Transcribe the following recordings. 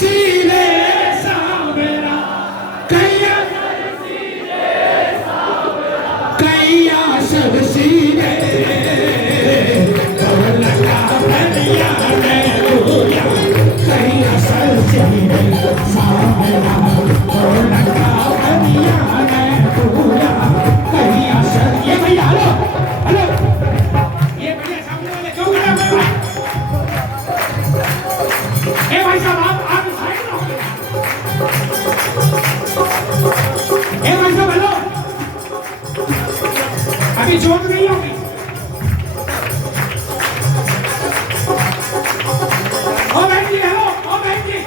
सीरे सावरा कैया सब सीरे लगा बनिया में पूरा कैया सब सीरे सावरा लगा बनिया में पूरा कैया सब ये भैया हेलो हेलो ये भैया सामने वाले क्यों खड़ा है भाई ए भाई साहब आप साइड में ए भाई साहब हेलो अभी जोत नहीं होगी ओ बहन जी हेलो ओ बहन जी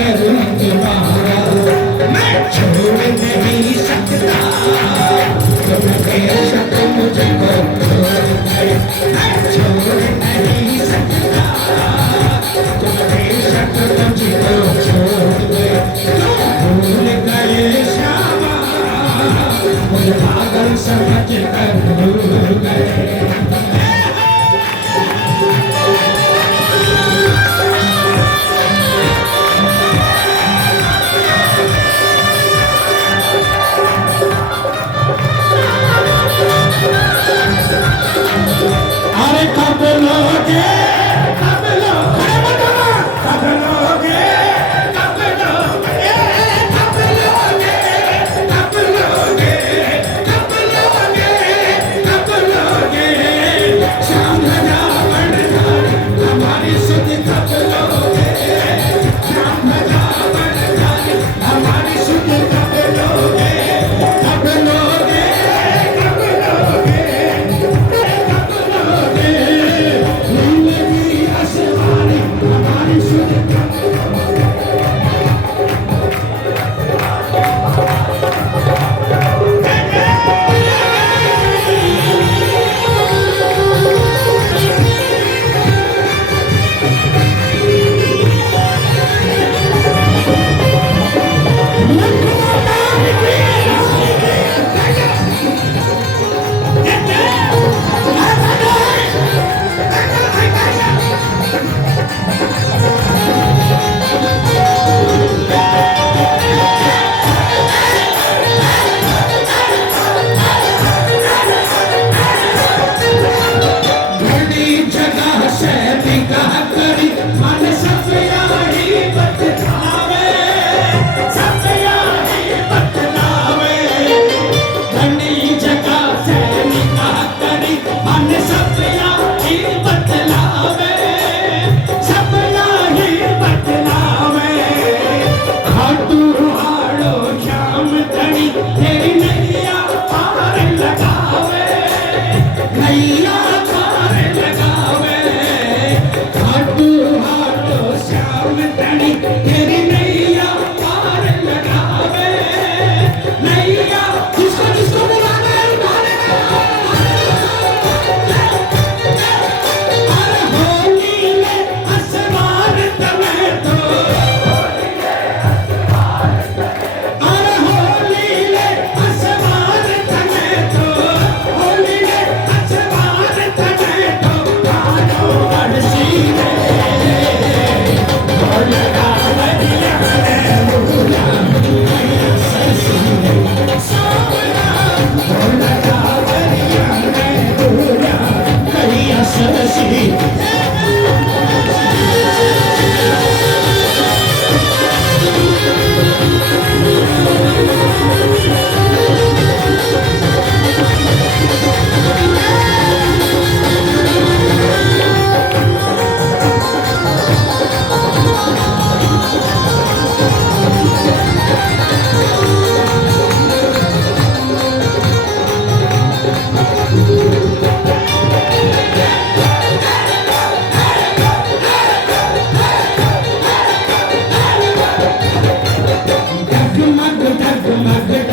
रंग मारा मैं छोड़ नहीं सकता तुम बेशक मुझको छोड़ गए मैं छोड़ नहीं सकता तुम बेशक मुझको छोड़ गए तुम भूल गए श्यामा मुझे पागल समझ कर भूल गए अरे कब लोगे कब लोगे कब लोगे कब लोगे कब लोगे कब लोगे कब लोगे कब लोगे श्याम रावण धारी हमारी सुध कब लोगे श्याम रावण धारी हमारी सुध कब लोगे कब लोगे कब लोगे Magda